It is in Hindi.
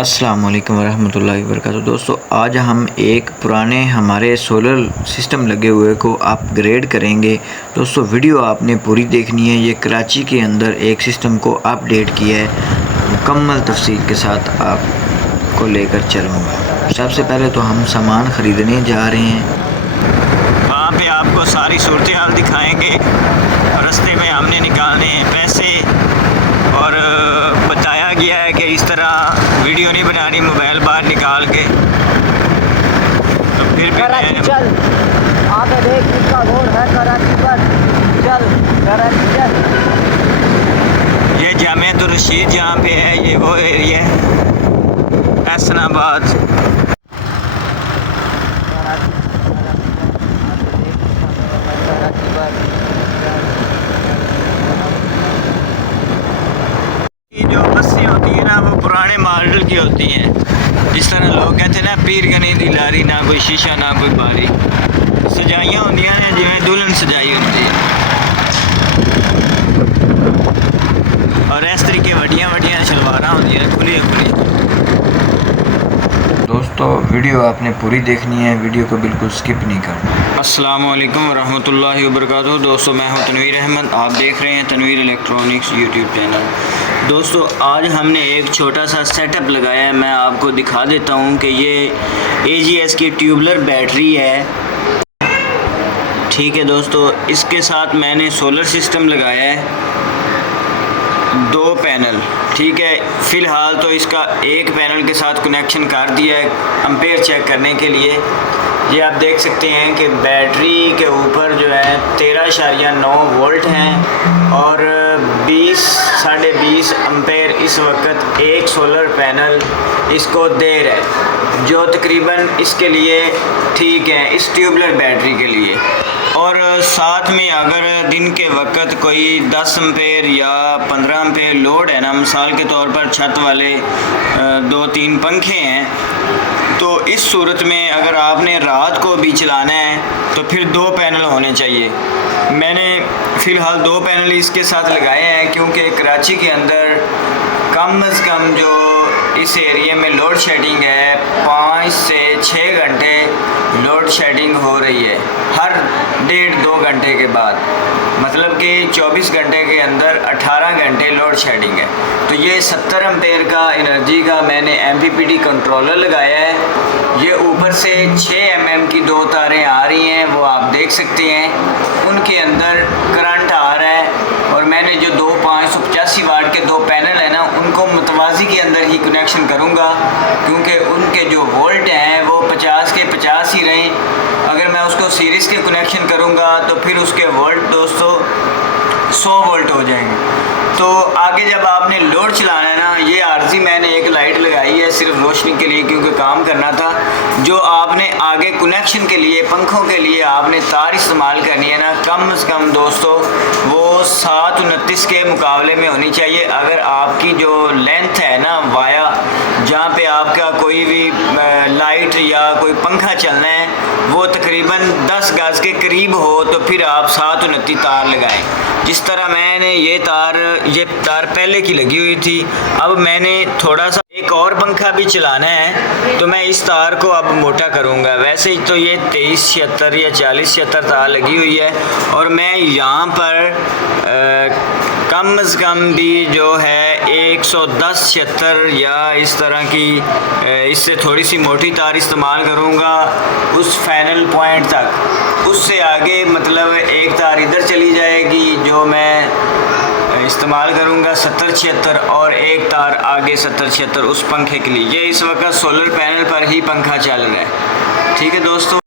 अस्सलाम वालेकुम वरहमतुल्लाहि वबरकातुहू। दोस्तों आज हम एक पुराने हमारे सोलर सिस्टम लगे हुए को अपग्रेड करेंगे। दोस्तों वीडियो आपने पूरी देखनी है। ये कराची के अंदर एक सिस्टम को अपडेट किया है, मुकम्मल तफसील के साथ आपको लेकर चलूँगा। सबसे पहले तो हम सामान ख़रीदने जा रहे हैं। वहाँ पे आपको सारी सूरत हाल दिखाएँगे। रास्ते में हमने निकालने हैं पैसे और बताया गया है कि इस तरह वीडियो नहीं बनानी मोबाइल बाहर निकाल के। तो फिर कराची चल, आगे देख किसका रोड है, कराची पर चल, कराची चल। ये जामियातुर रशीद जहाँ पे है, ये वो एरिया है एहसनाबाद। जो बसें होती है ना, वो पुराने मॉडल की होती हैं। जिस तरह लोग कहते हैं ना, पीर गनी दी लारी, ना कोई शीशा ना कोई बारी। सजाइयाँ होंदियां ने जिवें दुल्हन सजाई होती है, और इस तरीके वड्डियां वड्डियां शलवारां होंदियां खुली खुली। दोस्तों वीडियो आपने पूरी देखनी है, वीडियो को बिल्कुल स्किप नहीं करना। अस्सलाम वालेकुम वरहमतुल्लाहि वबरकातुहू। दोस्तों मैं हूं तनवीर अहमद, आप देख रहे हैं तनवीर इलेक्ट्रॉनिक्स यूट्यूब चैनल। दोस्तों आज हमने एक छोटा सा सेटअप लगाया है, मैं आपको दिखा देता हूं कि ये AGS की ट्यूबलर बैटरी है। ठीक है दोस्तों, इसके साथ मैंने सोलर सिस्टम लगाया है, 2 पैनल। ठीक है, फ़िलहाल तो इसका एक पैनल के साथ कनेक्शन कर दिया है एम्पेयर चेक करने के लिए। ये आप देख सकते हैं कि बैटरी के ऊपर जो है 13.9 वोल्ट हैं और 20-20.5 एम्पेयर इस वक्त एक सोलर पैनल इसको दे रहा है, जो तकरीबन इसके लिए ठीक है, इस ट्यूबलर बैटरी के लिए। और साथ में अगर दिन के वक्त कोई 10 एम्पेयर या 15 एम्पेयर लोड है ना, मिसाल के तौर पर छत वाले 2-3 पंखे हैं, तो इस सूरत में अगर आपने रात को भी चलाना है तो फिर 2 पैनल होने चाहिए। मैंने फ़िलहाल 2 पैनल इसके साथ लगाए हैं, क्योंकि कराची के अंदर कम से कम जो इस एरिया में लोड शेडिंग है 5 से 6 घंटे लोड शेडिंग हो रही है, हर 1.5-2 घंटे के बाद। मतलब कि 24 घंटे के अंदर 18 घंटे लोड शेडिंग है। तो ये 70 एम्पेयर का एनर्जी का मैंने MPPT कंट्रोलर लगाया है। ये ऊपर से 6 mm की 2 तारें आ रही हैं, वो आप देख सकते हैं। उनके अंदर करंट आ रहा है और मैंने जो 2 585 वाट के 2 पैनल हैं ना, उनको मुतवाज़ी के अंदर ही कनेक्शन करूँगा, क्योंकि उनके जो वोल्ट हैं वो 50 के 50 ही रहें। अगर मैं उसको सीरीज़ के कनेक्शन करूँगा तो फिर उसके वोल्ट दोस्तों 100 वोल्ट हो जाएंगे। तो आगे जब आपने लोड चलाना है ना, ये आर्जी मैंने एक लाइट लगाई है सिर्फ रोशनी के लिए, क्योंकि काम करना था। जो आपने आगे कनेक्शन के लिए पंखों के लिए आपने तार इस्तेमाल करनी है ना, कम से कम दोस्तों वो 729 के मुकाबले में होनी चाहिए। अगर आपकी जो लेंथ है ना वाया, जहाँ पे आपका कोई भी लाइट या कोई पंखा चलना है, वो तकरीबन 10 गज के करीब हो, तो फिर आप 729 तार लगाएं। जिस तरह मैंने ये तार पहले की लगी हुई थी, अब मैंने थोड़ा सा एक और पंखा भी चलाना है, तो मैं इस तार को अब मोटा करूँगा। वैसे ही तो ये 2376 या 4076 तार लगी हुई है, और मैं यहाँ पर कम से कम भी जो है 110-76 या इस तरह की इससे थोड़ी सी मोटी तार इस्तेमाल करूँगा उस फाइनल पॉइंट तक। उससे आगे मतलब एक तार इधर चली जाएगी जो मैं इस्तेमाल करूँगा 70-76, और एक तार आगे 70-76 उस पंखे के लिए। ये इस वक्त सोलर पैनल पर ही पंखा चल रहा है। ठीक है दोस्तों,